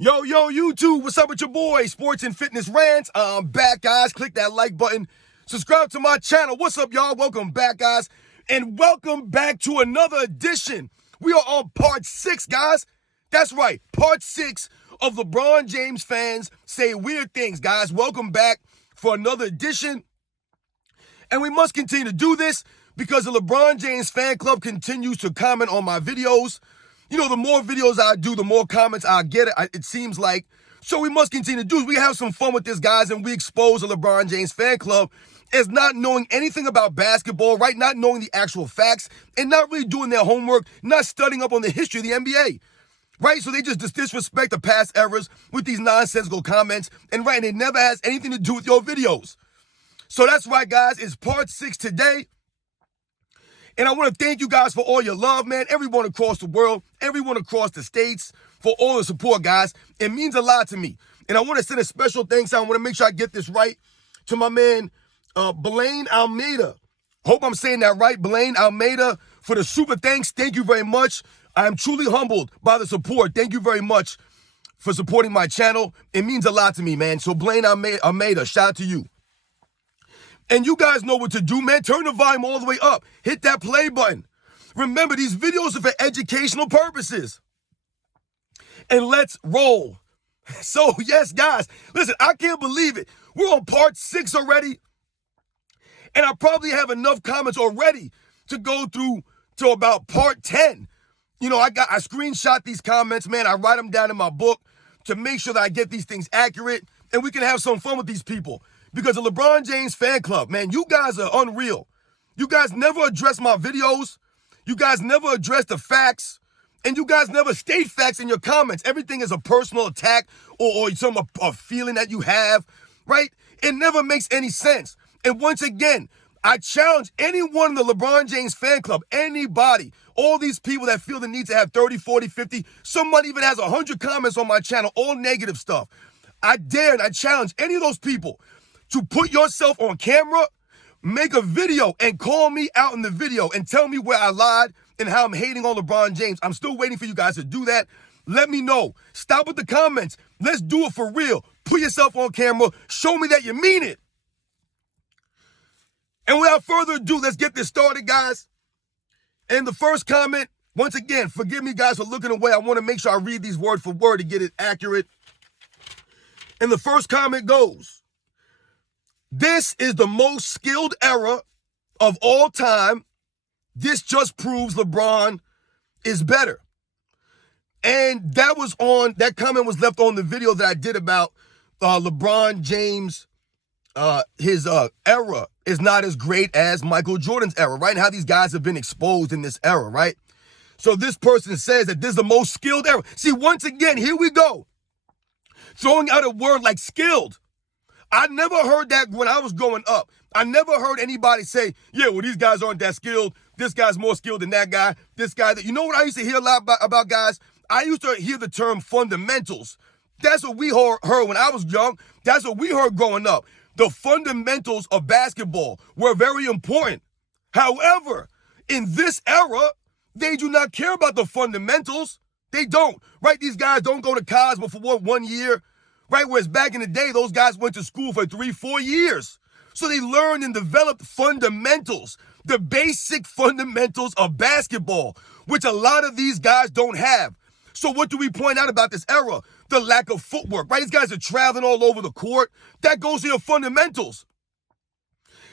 YouTube, what's up with your boy? Sports and Fitness Rants. I'm back, guys. Click that like button. Subscribe to my channel. What's up, y'all? Welcome back, guys. And welcome back to another edition. We are on part 6, guys. That's right, part 6 of LeBron James fans say weird things, guys. Welcome back for another edition. And we must continue to do this because the LeBron James fan club continues to comment on my videos. You know, the more videos I do, the more comments I get, it seems like. So we must continue to do. We have some fun with this, guys, and we expose the LeBron James fan club as not knowing anything about basketball, right? Not knowing the actual facts and not really doing their homework, not studying up on the history of the NBA, right? So they just disrespect the past eras with these nonsensical comments, and right, and it never has anything to do with your videos. So that's right, guys. It's part 6 today. And I want to thank you guys for all your love, man. Everyone across the world, everyone across the states, for all the support, guys. It means a lot to me. And I want to send a special thanks out. I want to make sure I get this right to my man, Blaine Almeida. Hope I'm saying that right. Blaine Almeida, for the super thanks. Thank you very much. I am truly humbled by the support. Thank you very much for supporting my channel. It means a lot to me, man. So Blaine Almeida, shout out to you. And you guys know what to do, man. Turn the volume all the way up. Hit that play button. Remember, these videos are for educational purposes. And let's roll. So, yes, guys. Listen, I can't believe it. We're on part 6 already. And I probably have enough comments already to go through to about part 10. You know, I screenshot these comments, man. I write them down in my book to make sure that I get these things accurate. And we can have some fun with these people. Because the LeBron James fan club, man, you guys are unreal. You guys never address my videos. You guys never address the facts. And you guys never state facts in your comments. Everything is a personal attack or some a feeling that you have, right? It never makes any sense. And once again, I challenge anyone in the LeBron James fan club, anybody, all these people that feel the need to have 30, 40, 50, someone even has 100 comments on my channel, all negative stuff. I dare and I challenge any of those people to put yourself on camera, make a video, and call me out in the video and tell me where I lied and how I'm hating on LeBron James. I'm still waiting for you guys to do that. Let me know. Stop with the comments. Let's do it for real. Put yourself on camera. Show me that you mean it. And without further ado, let's get this started, guys. And the first comment, once again, forgive me, guys, for looking away. I want to make sure I read these word for word to get it accurate. And the first comment goes, "This is the most skilled era of all time. This just proves LeBron is better." And that comment was left on the video that I did about LeBron James. His era is not as great as Michael Jordan's era, right? And how these guys have been exposed in this era, right? So this person says that this is the most skilled era. See, once again, here we go. Throwing out a word like skilled. I never heard that when I was growing up. I never heard anybody say, yeah, well, these guys aren't that skilled. This guy's more skilled than that guy. This guy, that. You know what I used to hear a lot about guys? I used to hear the term fundamentals. That's what we heard when I was young. That's what we heard growing up. The fundamentals of basketball were very important. However, in this era, they do not care about the fundamentals. They don't, right? These guys don't go to college but for 1 year. Right, whereas back in the day, those guys went to school for 3-4 years. So they learned and developed fundamentals, the basic fundamentals of basketball, which a lot of these guys don't have. So what do we point out about this era? The lack of footwork, right? These guys are traveling all over the court. That goes to your fundamentals.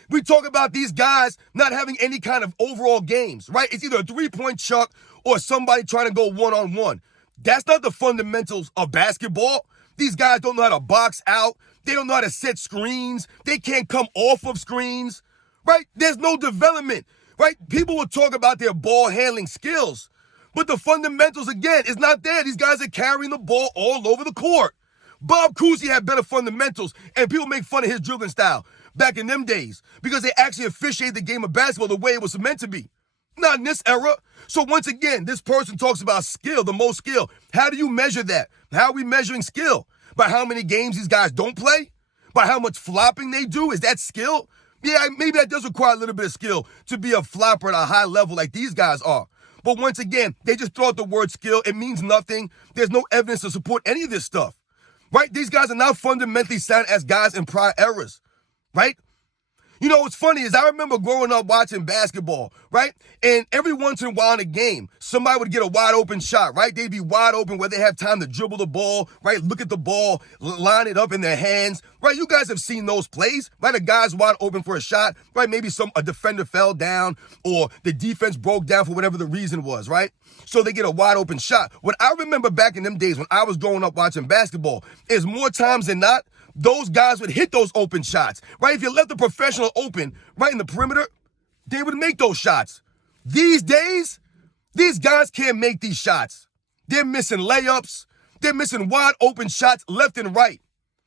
We talk about these guys not having any kind of overall games, right? It's either a three-point chuck or somebody trying to go one-on-one. That's not the fundamentals of basketball. These guys don't know how to box out. They don't know how to set screens. They can't come off of screens, right? There's no development, right? People will talk about their ball handling skills, but the fundamentals, again, is not there. These guys are carrying the ball all over the court. Bob Cousy had better fundamentals, and people make fun of his dribbling style back in them days because they actually officiated the game of basketball the way it was meant to be. Not in this era. So once again, this person talks about skill, the most skill. How do you measure that? How are we measuring skill? By how many games these guys don't play? By how much flopping they do? Is that skill? Yeah, maybe that does require a little bit of skill to be a flopper at a high level like these guys are. But once again, they just throw out the word skill. It means nothing. There's no evidence to support any of this stuff, right? These guys are not fundamentally sound as guys in prior eras, right? You know, what's funny is I remember growing up watching basketball, right? And every once in a while in a game, somebody would get a wide open shot, right? They'd be wide open where they have time to dribble the ball, right? Look at the ball, line it up in their hands, right? You guys have seen those plays, right? A guy's wide open for a shot, right? Maybe a defender fell down or the defense broke down for whatever the reason was, right? So they get a wide open shot. What I remember back in them days when I was growing up watching basketball is more times than not, those guys would hit those open shots, right? If you left the professional open right in the perimeter, they would make those shots. These days, these guys can't make these shots. They're missing layups. They're missing wide open shots left and right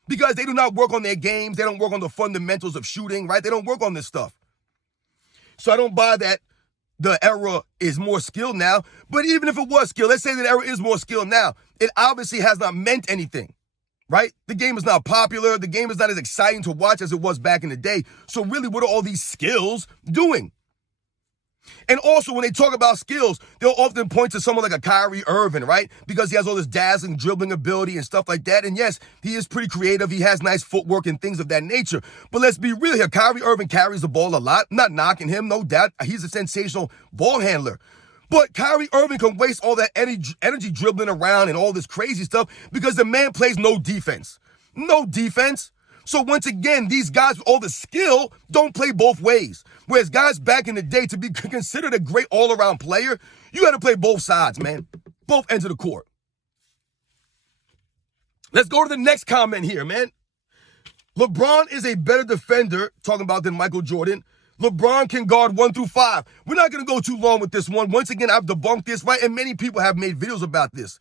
because they do not work on their games. They don't work on the fundamentals of shooting, right? They don't work on this stuff. So I don't buy that the era is more skilled now. But even if it was skilled, let's say that era is more skilled now, it obviously has not meant anything. Right? The game is not popular. The game is not as exciting to watch as it was back in the day. So really, what are all these skills doing? And also, when they talk about skills, they'll often point to someone like a Kyrie Irving, right? Because he has all this dazzling dribbling ability and stuff like that. And yes, he is pretty creative. He has nice footwork and things of that nature. But let's be real here. Kyrie Irving carries the ball a lot. I'm not knocking him, no doubt. He's a sensational ball handler. But Kyrie Irving can waste all that energy dribbling around and all this crazy stuff because the man plays no defense. No defense. So once again, these guys with all the skill don't play both ways. Whereas guys back in the day, to be considered a great all-around player, you got to play both sides, man. Both ends of the court. Let's go to the next comment here, man. LeBron is a better defender, talking about than Michael Jordan. LeBron can guard 1 through 5. We're not going to go too long with this one. Once again, I've debunked this, right? And many people have made videos about this.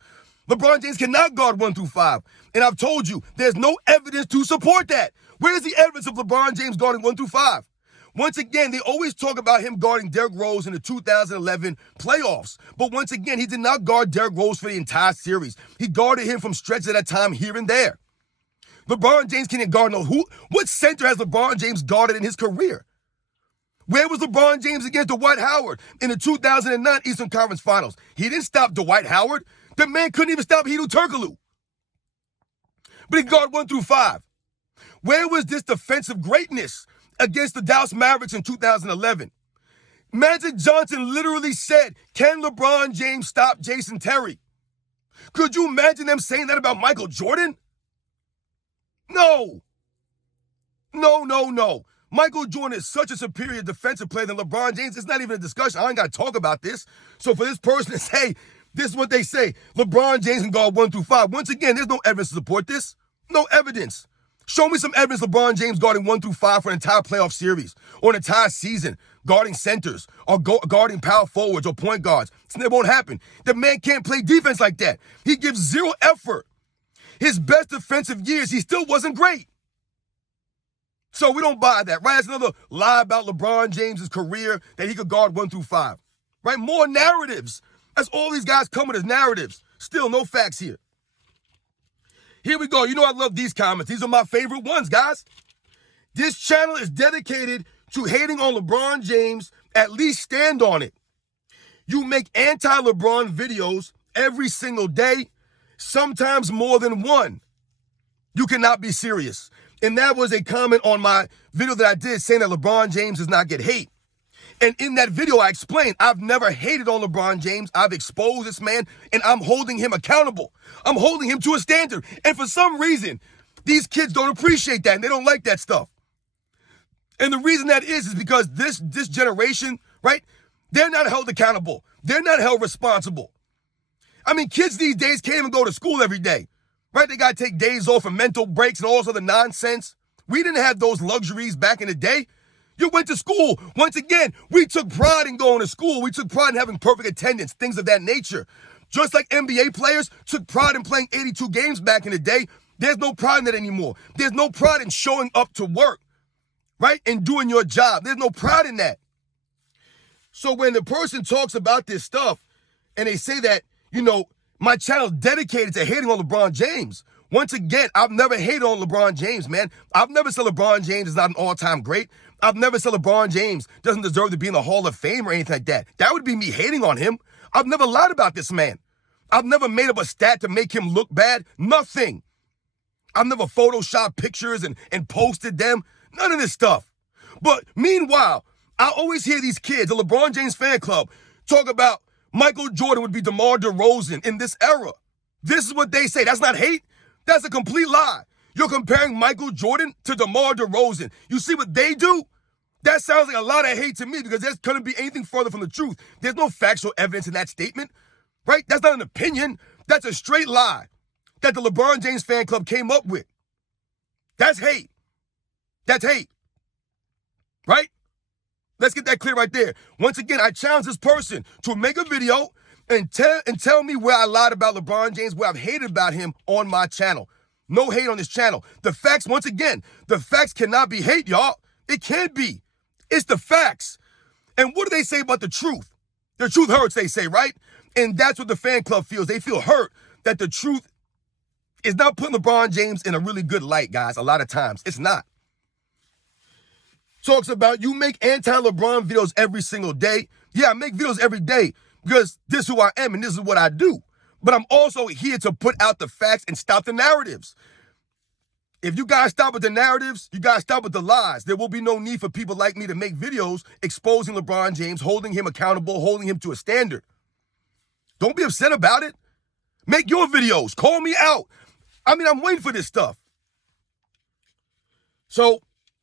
LeBron James cannot guard 1 through 5. And I've told you, there's no evidence to support that. Where's the evidence of LeBron James guarding 1 through 5? Once again, they always talk about him guarding Derrick Rose in the 2011 playoffs. But once again, he did not guard Derrick Rose for the entire series. He guarded him from stretches at a time here and there. LeBron James can't guard no who. What center has LeBron James guarded in his career? Where was LeBron James against Dwight Howard in the 2009 Eastern Conference Finals? He didn't stop Dwight Howard. The man couldn't even stop Hedo Turkoglu. But he guarded 1 through 5. Where was this defensive greatness against the Dallas Mavericks in 2011? Magic Johnson literally said, can LeBron James stop Jason Terry? Could you imagine them saying that about Michael Jordan? No. No. Michael Jordan is such a superior defensive player than LeBron James. It's not even a discussion. I ain't got to talk about this. So for this person to say, this is what they say, LeBron James can guard 1 through 5. Once again, there's no evidence to support this. No evidence. Show me some evidence LeBron James guarding 1 through 5 for an entire playoff series or an entire season, guarding centers or guarding power forwards or point guards. It won't happen. The man can't play defense like that. He gives zero effort. His best defensive years, he still wasn't great. So we don't buy that, right? That's another lie about LeBron James' career that he could guard 1 through 5, right? More narratives. That's all these guys come with is narratives. Still no facts here. Here we go. You know I love these comments. These are my favorite ones, guys. This channel is dedicated to hating on LeBron James. At least stand on it. You make anti-LeBron videos every single day, sometimes more than one. You cannot be serious. And that was a comment on my video that I did saying that LeBron James does not get hate. And in that video, I explained I've never hated on LeBron James. I've exposed this man, and I'm holding him accountable. I'm holding him to a standard. And for some reason, these kids don't appreciate that, and they don't like that stuff. And the reason that is because this generation, right, they're not held accountable. They're not held responsible. I mean, kids these days can't even go to school every day. Right? They got to take days off for mental breaks and all this other nonsense. We didn't have those luxuries back in the day. You went to school. Once again, we took pride in going to school. We took pride in having perfect attendance, things of that nature. Just like NBA players took pride in playing 82 games back in the day, there's no pride in that anymore. There's no pride in showing up to work, right? And doing your job. There's no pride in that. So when the person talks about this stuff and they say that, you know, my channel's dedicated to hating on LeBron James. Once again, I've never hated on LeBron James, man. I've never said LeBron James is not an all-time great. I've never said LeBron James doesn't deserve to be in the Hall of Fame or anything like that. That would be me hating on him. I've never lied about this man. I've never made up a stat to make him look bad. Nothing. I've never photoshopped pictures and posted them. None of this stuff. But meanwhile, I always hear these kids, the LeBron James fan club, talk about Michael Jordan would be DeMar DeRozan in this era. This is what they say. That's not hate. That's a complete lie. You're comparing Michael Jordan to DeMar DeRozan. You see what they do? That sounds like a lot of hate to me because there couldn't be anything further from the truth. There's no factual evidence in that statement, right? That's not an opinion. That's a straight lie that the LeBron James fan club came up with. That's hate. That's hate, right? Let's get that clear right there. Once again, I challenge this person to make a video and tell me where I lied about LeBron James, where I've hated about him on my channel. No hate on this channel. The facts, once again, the facts cannot be hate, y'all. It can't be. It's the facts. And what do they say about the truth? The truth hurts, they say, right? And that's what the fan club feels. They feel hurt that the truth is not putting LeBron James in a really good light, guys, a lot of times. It's not. Talks about you make anti-LeBron videos every single day. Yeah, I make videos every day because this is who I am and this is what I do. But I'm also here to put out the facts and stop the narratives. If you guys stop with the narratives, you guys stop with the lies. There will be no need for people like me to make videos exposing LeBron James, holding him accountable, holding him to a standard. Don't be upset about it. Make your videos. Call me out. I mean, I'm waiting for this stuff. So,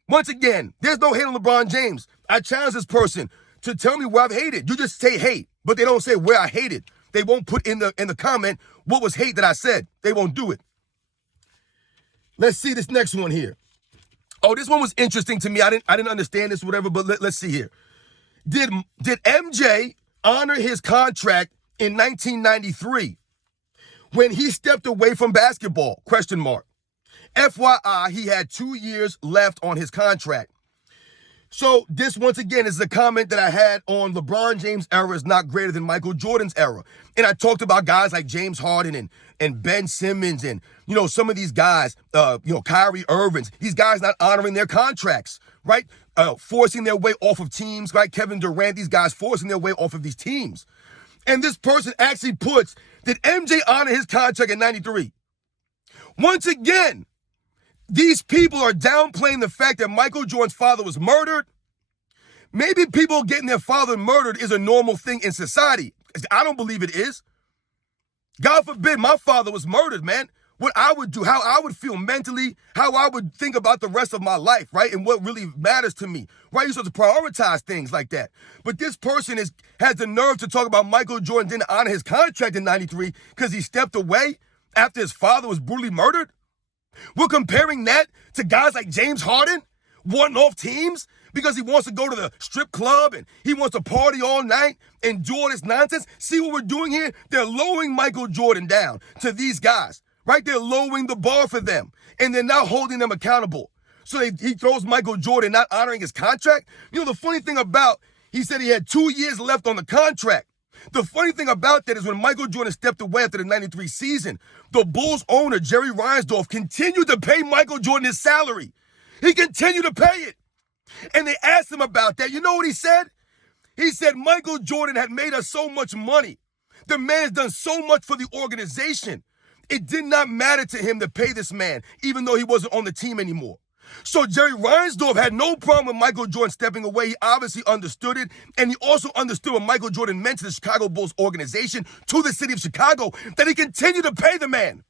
once again, there's no hate on LeBron James. I challenge this person to tell me where I've hated. You just say hate, but they don't say where I hated. They won't put in the comment what was hate that I said. They won't do it. Let's see this next one here. Oh, this one was interesting to me. I didn't understand this, whatever, but let's see here. Did MJ honor his contract in 1993 when he stepped away from basketball? Question mark. FYI, he had 2 years left on his contract. So this, once again, is a comment that I had on LeBron James' era is not greater than Michael Jordan's era. And I talked about guys like James Harden and Ben Simmons and, some of these guys, Kyrie Irving, these guys not honoring their contracts, right? Forcing their way off of teams, right? Kevin Durant, these guys forcing their way off of these teams. And this person actually puts, did MJ honor his contract in 93? Once again, these people are downplaying the fact that Michael Jordan's father was murdered. Maybe people getting their father murdered is a normal thing in society. I don't believe it is. God forbid my father was murdered, man. What I would do, how I would feel mentally, how I would think about the rest of my life, right? And what really matters to me, right? You're supposed to prioritize things like that. But this person has the nerve to talk about Michael Jordan didn't honor his contract in 93 because he stepped away after his father was brutally murdered. We're comparing that to guys like James Harden, wanting off teams because he wants to go to the strip club and he wants to party all night and do all this nonsense. See what we're doing here? They're lowering Michael Jordan down to these guys, right? They're lowering the bar for them and they're not holding them accountable. So he throws Michael Jordan not honoring his contract. The funny thing about, he said he had 2 years left on the contract. The funny thing about that is when Michael Jordan stepped away after the 93 season, the Bulls owner, Jerry Reinsdorf, continued to pay Michael Jordan his salary. He continued to pay it. And they asked him about that. You know what he said? He said, Michael Jordan had made us so much money. The man's done so much for the organization. It did not matter to him to pay this man, even though he wasn't on the team anymore. So Jerry Reinsdorf had no problem with Michael Jordan stepping away. He obviously understood it. And he also understood what Michael Jordan meant to the Chicago Bulls organization, to the city of Chicago, that he continued to pay the man,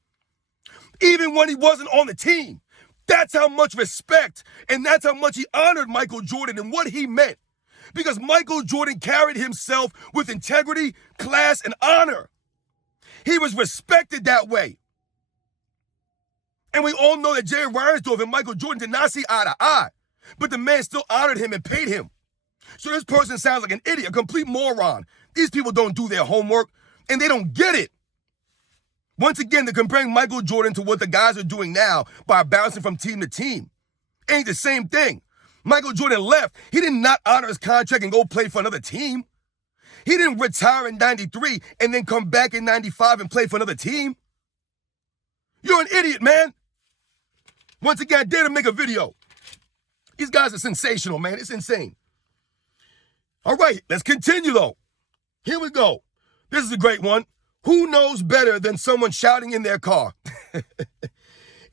even when he wasn't on the team. That's how much respect and that's how much he honored Michael Jordan and what he meant. Because Michael Jordan carried himself with integrity, class, and honor. He was respected that way. And we all know that Jerry Reinsdorf and Michael Jordan did not see eye to eye. But the man still honored him and paid him. So this person sounds like an idiot, a complete moron. These people don't do their homework, and they don't get it. Once again, they're comparing Michael Jordan to what the guys are doing now by bouncing from team to team. Ain't the same thing. Michael Jordan left. He did not honor his contract and go play for another team. He didn't retire in 93 and then come back in 95 and play for another team. You're an idiot, man. Once again, I dare to make a video. These guys are sensational, man. It's insane. All right, let's continue, though. Here we go. This is a great one. Who knows better than someone shouting in their car?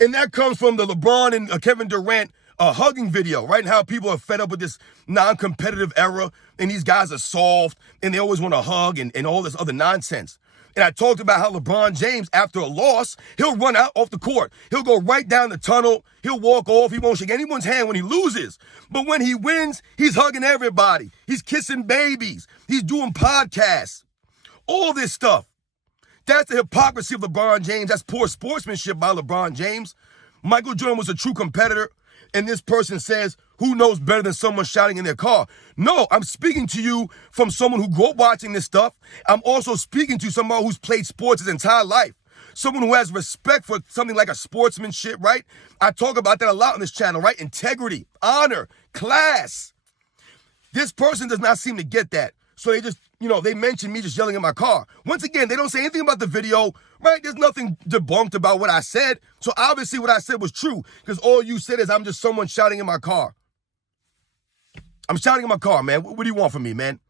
And that comes from the LeBron and Kevin Durant hugging video, right? And how people are fed up with this non-competitive era, and these guys are soft, and they always want to hug and all this other nonsense. And I talked about how LeBron James, after a loss, he'll run out off the court. He'll go right down the tunnel. He'll walk off. He won't shake anyone's hand when he loses. But when he wins, he's hugging everybody. He's kissing babies. He's doing podcasts. All this stuff. That's the hypocrisy of LeBron James. That's poor sportsmanship by LeBron James. Michael Jordan was a true competitor. And this person says, who knows better than someone shouting in their car? No, I'm speaking to you from someone who grew up watching this stuff. I'm also speaking to someone who's played sports his entire life. Someone who has respect for something like a sportsmanship, right? I talk about that a lot on this channel, right? Integrity, honor, class. This person does not seem to get that. So they just, they mention me just yelling in my car. Once again, they don't say anything about the video, right? There's nothing debunked about what I said. So obviously what I said was true, because all you said is I'm just someone shouting in my car. I'm shouting in my car, man. What do you want from me, man?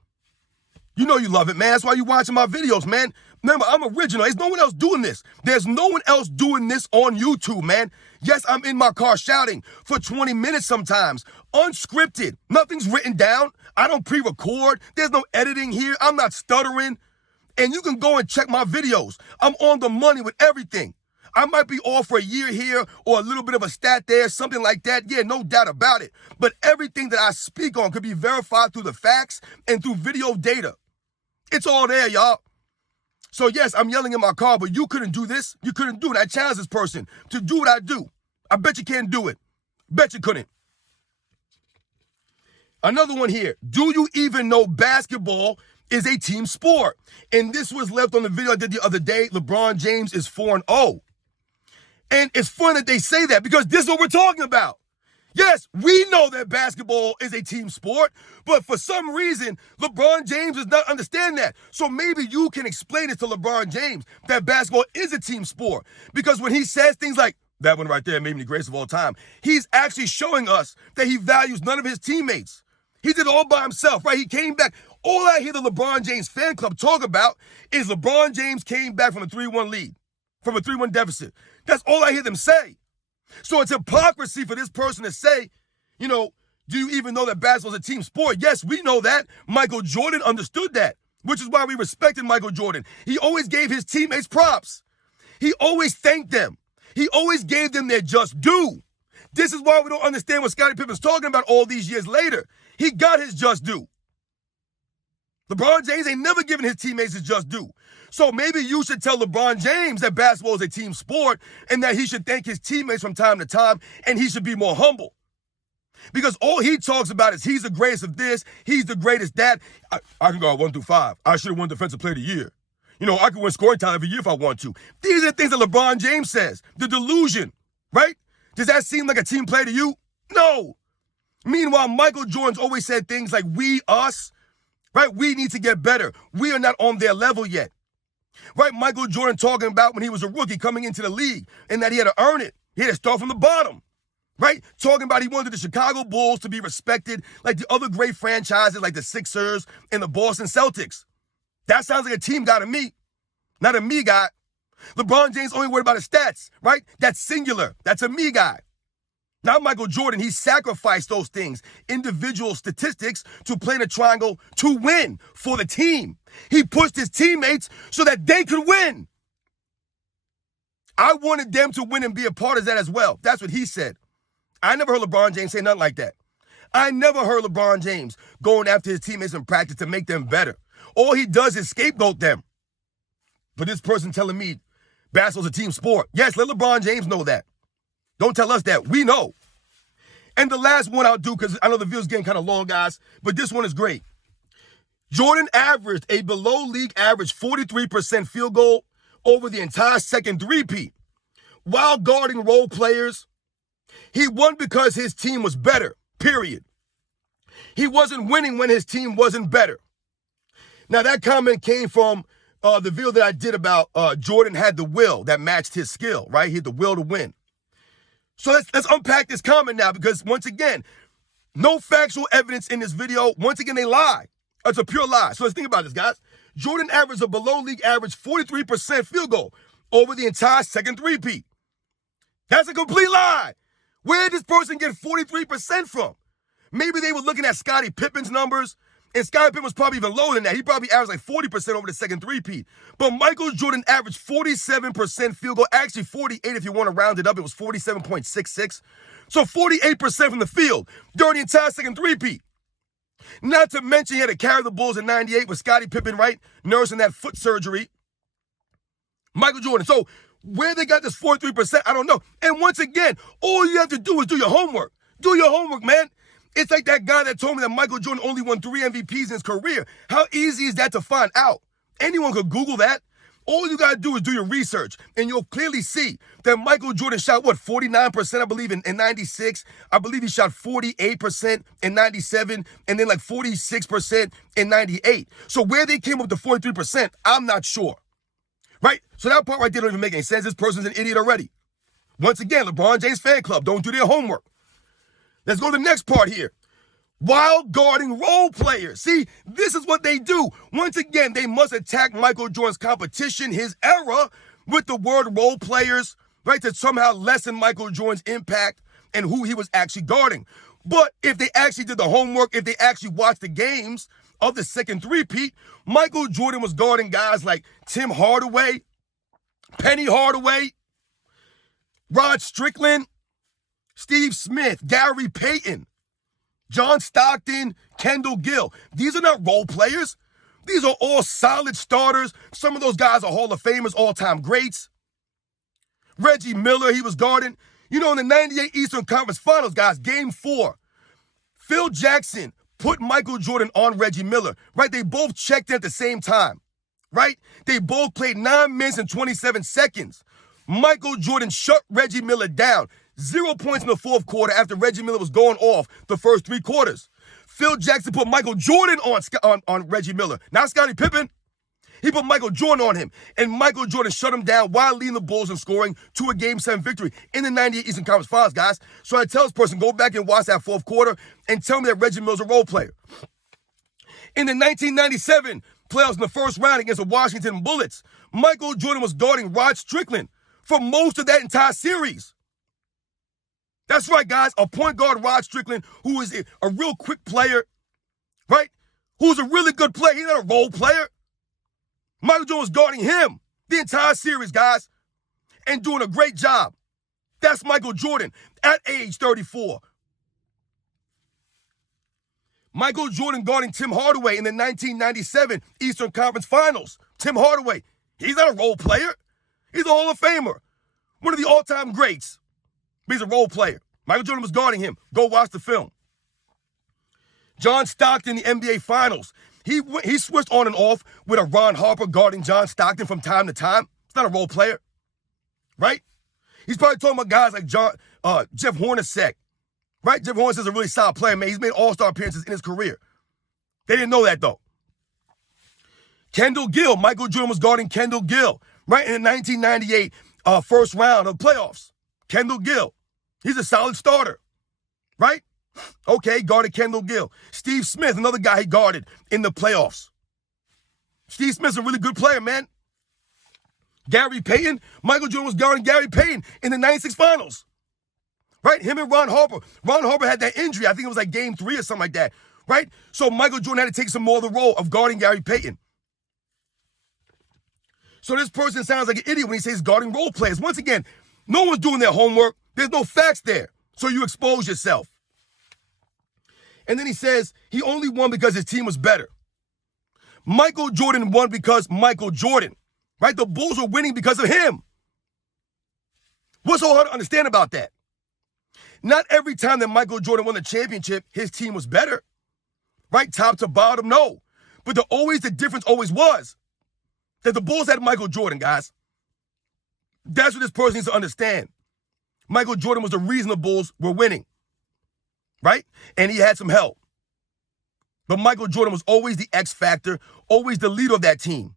You know you love it, man. That's why you watching my videos, man. Remember, I'm original. There's no one else doing this. There's no one else doing this on YouTube, man. Yes, I'm in my car shouting for 20 minutes sometimes. Unscripted. Nothing's written down. I don't pre-record. There's no editing here. I'm not stuttering. And you can go and check my videos. I'm on the money with everything. I might be off for a year here or a little bit of a stat there, something like that. Yeah, no doubt about it. But everything that I speak on could be verified through the facts and through video data. It's all there, y'all. So yes, I'm yelling in my car, but you couldn't do this. You couldn't do it. I challenge this person to do what I do. I bet you can't do it. Bet you couldn't. Another one here. Do you even know basketball is a team sport? And this was left on the video I did the other day. LeBron James is 4-0. And it's fun that they say that because this is what we're talking about. Yes, we know that basketball is a team sport, but for some reason, LeBron James does not understand that. So maybe you can explain it to LeBron James that basketball is a team sport. Because when he says things like, that one right there made me the greatest of all time, he's actually showing us that he values none of his teammates. He did it all by himself, right? He came back. All I hear the LeBron James fan club talk about is LeBron James came back from a 3-1 lead, from a 3-1 deficit. That's all I hear them say. So it's hypocrisy for this person to say, do you even know that basketball is a team sport? Yes, we know that. Michael Jordan understood that, which is why we respected Michael Jordan. He always gave his teammates props. He always thanked them. He always gave them their just due. This is why we don't understand what Scottie Pippen's talking about all these years later. He got his just due. LeBron James ain't never given his teammates his just due. So maybe you should tell LeBron James that basketball is a team sport and that he should thank his teammates from time to time and he should be more humble. Because all he talks about is he's the greatest of this, he's the greatest that. I can go 1 through 5. I should have won Defensive Player of the Year. I could win scoring time every year if I want to. These are the things that LeBron James says. The delusion, right? Does that seem like a team play to you? No. Meanwhile, Michael Jordan's always said things like we, us, right? We need to get better. We are not on their level yet. Right? Michael Jordan talking about when he was a rookie coming into the league and that he had to earn it. He had to start from the bottom. Right? Talking about he wanted the Chicago Bulls to be respected like the other great franchises like the Sixers and the Boston Celtics. That sounds like a team guy to me, not a me guy. LeBron James only worried about his stats, right? That's singular. That's a me guy. Now Michael Jordan, he sacrificed those things, individual statistics, to play in a triangle to win for the team. He pushed his teammates so that they could win. I wanted them to win and be a part of that as well. That's what he said. I never heard LeBron James say nothing like that. I never heard LeBron James going after his teammates in practice to make them better. All he does is scapegoat them. But this person telling me basketball's a team sport. Yes, let LeBron James know that. Don't tell us that. We know. And the last one I'll do, because I know the video's getting kind of long, guys, but this one is great. Jordan averaged a below-league average 43% field goal over the entire second three-peat. While guarding role players, he won because his team was better, period. He wasn't winning when his team wasn't better. Now, that comment came from the video that I did about Jordan had the will that matched his skill, right? He had the will to win. So let's unpack this comment now, because once again, no factual evidence in this video. Once again, they lie. It's a pure lie. So let's think about this, guys. Jordan averaged a below league average 43% field goal over the entire second three-peat. That's a complete lie. Where did this person get 43% from? Maybe they were looking at Scottie Pippen's numbers, and Scottie Pippen was probably even lower than that. He probably averaged like 40% over the second three-peat. But Michael Jordan averaged 47% field goal, actually 48 if you want to round it up. It was 47.66. So 48% from the field during the entire second three-peat. Not to mention he had to carry the Bulls in 98 with Scottie Pippen, right? Nursing that foot surgery. Michael Jordan. So where they got this 43%, I don't know. And once again, all you have to do is do your homework. Do your homework, man. It's like that guy that told me that Michael Jordan only won 3 MVPs in his career. How easy is that to find out? Anyone could Google that. All you got to do is do your research, and you'll clearly see that Michael Jordan shot, 49%, I believe, in 96. I believe he shot 48% in 97, and then like 46% in 98. So where they came up to 43%, I'm not sure. Right? So that part right there don't even make any sense. This person's an idiot already. Once again, LeBron James fan club, don't do their homework. Let's go to the next part here. While guarding role players. See, this is what they do. Once again, they must attack Michael Jordan's competition, his era, with the word role players, right, to somehow lessen Michael Jordan's impact and who he was actually guarding. But if they actually did the homework, if they actually watched the games of the second three-peat, Michael Jordan was guarding guys like Tim Hardaway, Penny Hardaway, Rod Strickland, Steve Smith, Gary Payton, John Stockton, Kendall Gill. These are not role players. These are all solid starters. Some of those guys are Hall of Famers, all-time greats. Reggie Miller, he was guarding. You know, in the 98 Eastern Conference Finals, guys, Game 4, Phil Jackson put Michael Jordan on Reggie Miller, right? They both checked in at the same time, right? They both played 9 minutes and 27 seconds. Michael Jordan shut Reggie Miller down. 0 points in the fourth quarter after Reggie Miller was going off the first 3 quarters. Phil Jackson put Michael Jordan on Reggie Miller, not Scottie Pippen. He put Michael Jordan on him, and Michael Jordan shut him down while leading the Bulls in scoring to a Game 7 victory in the 98 Eastern Conference Finals, guys. So I tell this person, go back and watch that fourth quarter and tell me that Reggie Miller's a role player. In the 1997 playoffs in the first round against the Washington Bullets, Michael Jordan was guarding Rod Strickland for most of that entire series. That's right, guys. A point guard, Rod Strickland, who is a real quick player, right? Who's a really good player. He's not a role player. Michael Jordan was guarding him the entire series, guys, and doing a great job. That's Michael Jordan at age 34. Michael Jordan guarding Tim Hardaway in the 1997 Eastern Conference Finals. Tim Hardaway, he's not a role player. He's a Hall of Famer, one of the all-time greats. But he's a role player. Michael Jordan was guarding him. Go watch the film. John Stockton in the NBA Finals. He switched on and off with a Ron Harper guarding John Stockton from time to time. He's not a role player, right? He's probably talking about guys like Jeff Hornacek, right? Jeff Hornacek's a really solid player, man. He's made all-star appearances in his career. They didn't know that, though. Kendall Gill. Michael Jordan was guarding Kendall Gill, right, in the 1998 first round of playoffs. Kendall Gill. He's a solid starter, right? Okay, guarded Kendall Gill. Steve Smith, another guy he guarded in the playoffs. Steve Smith's a really good player, man. Gary Payton. Michael Jordan was guarding Gary Payton in the 96 finals, right? Him and Ron Harper. Ron Harper had that injury. I think it was like Game 3 or something like that, right? So Michael Jordan had to take some more of the role of guarding Gary Payton. So this person sounds like an idiot when he says guarding role players. Once again, no one's doing their homework. There's no facts there. So you expose yourself. And then he says he only won because his team was better. Michael Jordan won because Michael Jordan, right? The Bulls were winning because of him. What's so hard to understand about that? Not every time that Michael Jordan won the championship, his team was better, right? Top to bottom, no. But the difference always was that the Bulls had Michael Jordan, guys. That's what this person needs to understand. Michael Jordan was the reason the Bulls were winning, right? And he had some help. But Michael Jordan was always the X factor, always the leader of that team.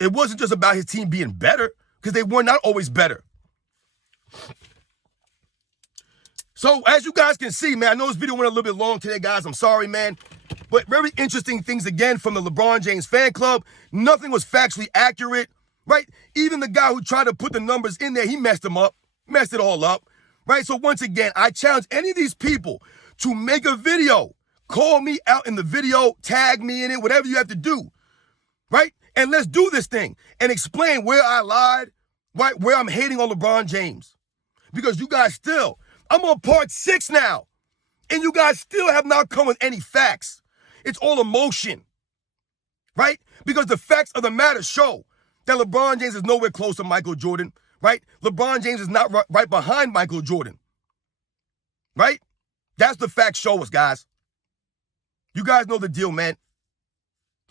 It wasn't just about his team being better, because they were not always better. So as you guys can see, man, I know this video went a little bit long today, guys. I'm sorry, man. But very interesting things again from the LeBron James fan club. Nothing was factually accurate, right? Even the guy who tried to put the numbers in there, he messed them up, messed it all up, right? So once again, I challenge any of these people to make a video, call me out in the video, tag me in it, whatever you have to do, right? And let's do this thing and explain where I lied, right? Where I'm hating on LeBron James. Because you guys still, I'm on part 6 now, and you guys still have not come with any facts. It's all emotion, right? Because the facts of the matter show that LeBron James is nowhere close to Michael Jordan, right? LeBron James is not right behind Michael Jordan, right? That's the facts show us, guys. You guys know the deal, man.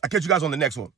I'll catch you guys on the next one.